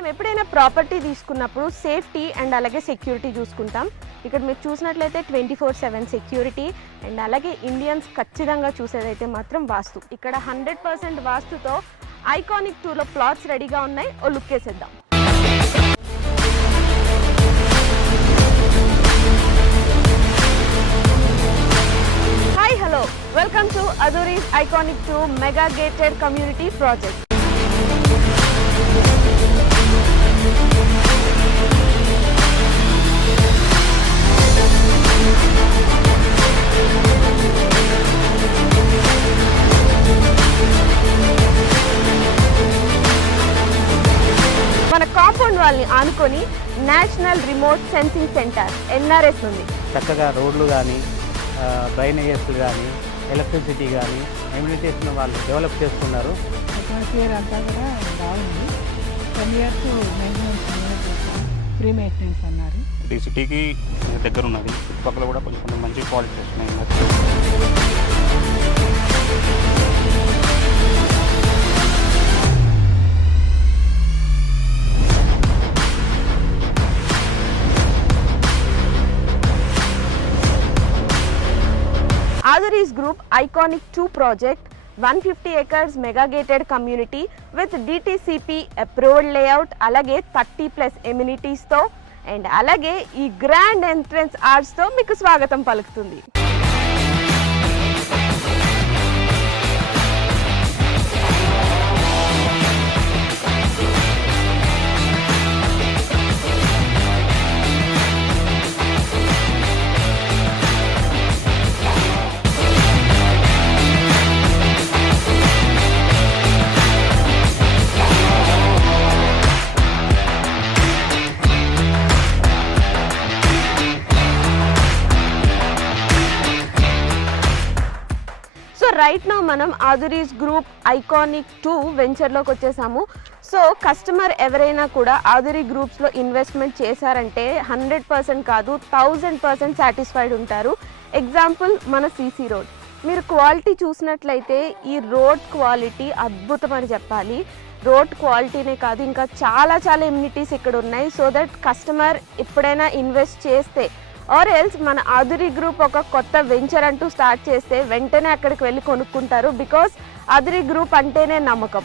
మనం ఎప్పుడైనా ప్రాపర్టీ తీసుకున్నప్పుడు సేఫ్టీ అండ్ అలాగే సెక్యూరిటీ చూసుకుంటాం. ఇక్కడ మీరు చూసినట్లయితే 24/7 సెక్యూరిటీ అండ్ అలాగే ఇండియన్స్ ఖచ్చితంగా చూసేదైతే మాత్రం వాస్తు. ఇక్కడ 100% వాస్తుతో ఐకానిక్ 2లో ప్లాట్స్ రెడీగా ఉన్నాయి. ఓ లుక్ వేసేద్దాం. హాయ్ హలో, వెల్కమ్ టు అజూరీస్ iconic 2 mega gated community project. మన కాంపౌండ్ వాళ్ళని ఆనుకొని national remote sensing centre NRS ఉంది. చక్కగా రోడ్లు కానీ డ్రైనేజెస్ కానీ ఎలక్ట్రిసిటీ కానీ ఎమ్యూనిటీస్ను వాళ్ళు డెవలప్ చేస్తున్నారు. అట్మాస్ఫియర్ అంతా కూడా బాగుంది. 10 years మెయింటెనెన్స్ ఫ్రీ మెయింటెనెన్స్ అన్నారు. ఇది సిటీకి దగ్గర ఉన్నది. చుట్టుపక్కల కూడా కొంచెం మంచి క్వాలిటీ వస్తున్నాయి. Azurees Group Iconic 2 project 150 acres mega gated community with DTCP approved layout alage 30+ amenities తో అండ్ అలాగే ఈ గ్రాండ్ ఎంట్రన్స్ ఆర్చ్ తో మీకు స్వాగతం పలుకుతుంది. రైట్ నో మనం ఆదురీస్ గ్రూప్ ఐకానిక్ 2 వెంచర్లోకి వచ్చేసాము. సో కస్టమర్ ఎవరైనా కూడా ఆదురీ గ్రూప్స్లో ఇన్వెస్ట్మెంట్ చేశారంటే 100% కాదు 1000% సాటిస్ఫైడ్ ఉంటారు. ఎగ్జాంపుల్ మన CC రోడ్. మీరు క్వాలిటీ చూసినట్లయితే ఈ రోడ్ క్వాలిటీ అద్భుతం అని చెప్పాలి. రోడ్ క్వాలిటీనే కాదు ఇంకా చాలా ఎమ్యూనిటీస్ ఇక్కడ ఉన్నాయి. సో దట్ కస్టమర్ ఎప్పుడైనా ఇన్వెస్ట్ చేస్తే ఆర్ ఎల్స్ మన ఆదురీ గ్రూప్ ఒక కొత్త వెంచర్ అంటూ స్టార్ట్ చేస్తే వెంటనే అక్కడికి వెళ్ళి కొనుక్కుంటారు. బికాస్ ఆదురీ గ్రూప్ అంటేనే నమ్మకం.